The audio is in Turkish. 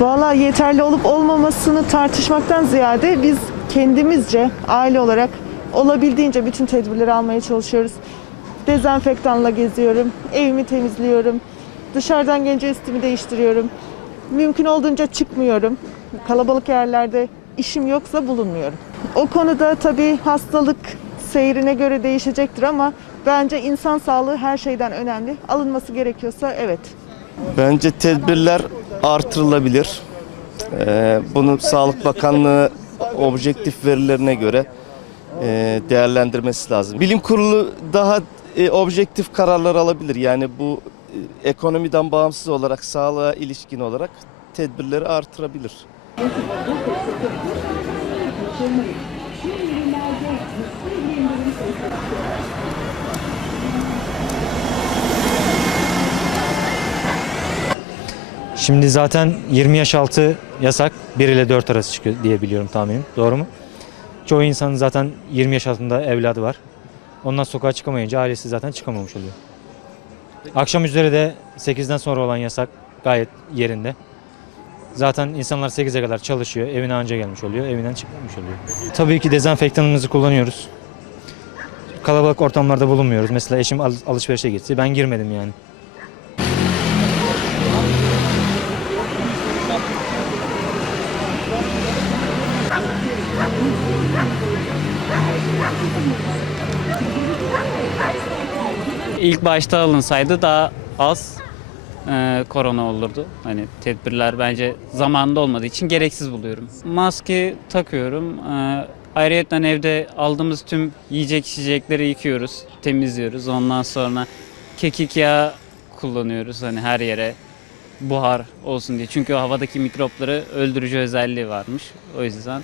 Valla yeterli olup olmamasını tartışmaktan ziyade biz kendimizce aile olarak olabildiğince bütün tedbirleri almaya çalışıyoruz. Dezenfektanla geziyorum, evimi temizliyorum, dışarıdan gelince üstümü değiştiriyorum. Mümkün olduğunca çıkmıyorum. Kalabalık yerlerde işim yoksa bulunmuyorum. O konuda tabii hastalık seyrine göre değişecektir ama bence insan sağlığı her şeyden önemli. Alınması gerekiyorsa evet. Bence tedbirler artırılabilir. Ee, bunu Sağlık Bakanlığı objektif verilerine göre e, değerlendirmesi lazım. Bilim kurulu daha e, objektif kararlar alabilir. Yani bu e, ekonomiden bağımsız olarak sağlığa ilişkin olarak tedbirleri artırabilir. Şimdi zaten 20 yaş altı yasak 1 ile 4 arası çıkıyor diye biliyorum tahminim. Doğru mu? Çoğu insanın zaten 20 yaş altında evladı var. Ondan sokağa çıkamayınca ailesi zaten çıkamamış oluyor. Akşam üzeri de 8'den sonra olan yasak gayet yerinde. Zaten insanlar 8'e kadar çalışıyor, evine anca gelmiş oluyor, evinden çıkmamış oluyor. Tabii ki dezenfektanımızı kullanıyoruz. Kalabalık ortamlarda bulunmuyoruz. Mesela eşim al- alışverişe gitti, ben girmedim yani. İlk başta alınsaydı daha az e, korona olurdu. Hani tedbirler bence zamanında olmadığı için gereksiz buluyorum. Maske takıyorum. E, ayrıyeten evde aldığımız tüm yiyecek içecekleri yıkıyoruz, temizliyoruz. Ondan sonra kekik yağı kullanıyoruz hani her yere buhar olsun diye. Çünkü o havadaki mikropları öldürücü özelliği varmış. O yüzden